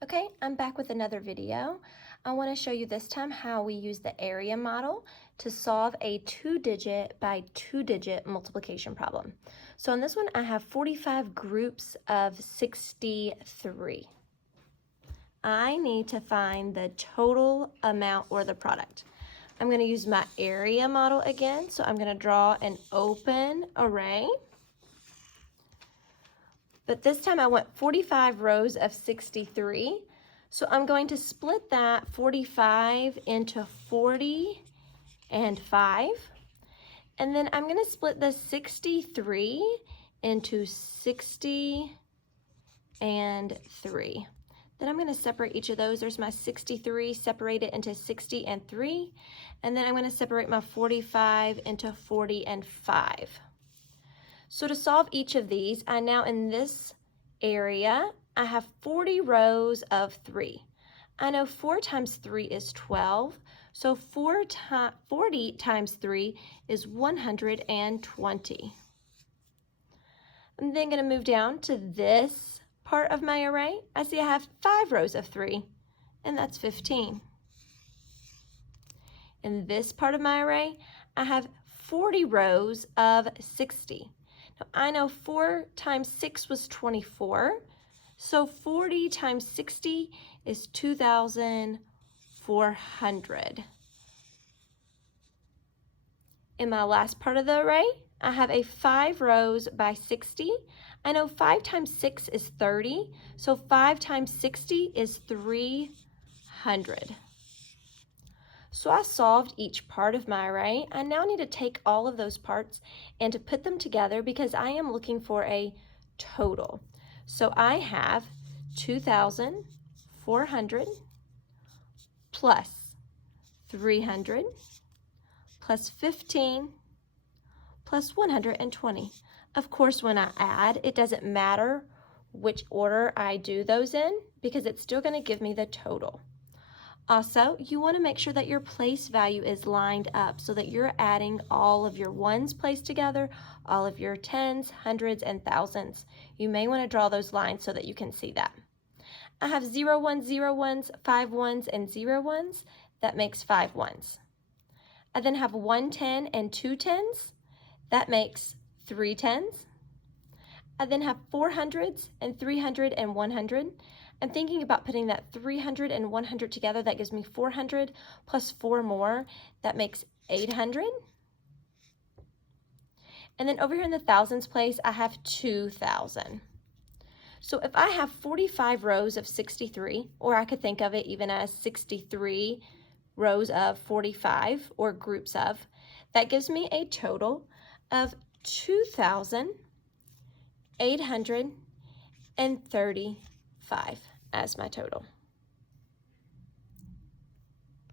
Okay, I'm back with another video. I want to show you this time how we use the area model to solve a 2-digit by 2-digit multiplication problem. So on this one, I have 45 groups of 63. I need to find the total amount or the product. I'm going to use my area model again, so I'm going to draw an open array. But this time I want 45 rows of 63. So I'm going to split that 45 into 40 and 5. And then I'm going to split the 63 into 60 and 3. Then I'm going to separate each of those. There's my 63, separate it into 60 and 3. And then I'm going to separate my 45 into 40 and 5. So to solve each of these, I now in this area, I have 40 rows of 3. I know 4 times 3 is 12, so 40 times 3 is 120. I'm then going to move down to this part of my array. I see I have 5 rows of 3, and that's 15. In this part of my array, I have 40 rows of 60. Now, I know 4 times 6 was 24, so 40 times 60 is 2,400. In my last part of the array, I have a 5 rows by 60. I know 5 times 6 is 30, so 5 times 60 is 300. So I solved each part of my array. I now need to take all of those parts and to put them together because I am looking for a total. So I have 2,400 plus 300 plus 15 plus 120. Of course, when I add, it doesn't matter which order I do those in because it's still going to give me the total. Also, you want to make sure that your place value is lined up so that you're adding all of your ones placed together, all of your tens, hundreds, and thousands. You may want to draw those lines so that you can see that. I have 0 1s, 0 1s, 5 1s, and 0 1s. That makes 5 1s. I then have 1 10 and 2 10s. That makes 3 10s. I then have 400s and 300 and 100. I'm thinking about putting that 300 and 100 together. That gives me 400 plus 4 more. That makes 800. And then over here in the thousands place, I have 2,000. So if I have 45 rows of 63, or I could think of it even as 63 rows of 45 or groups of, that gives me a total of 2,835 as my total.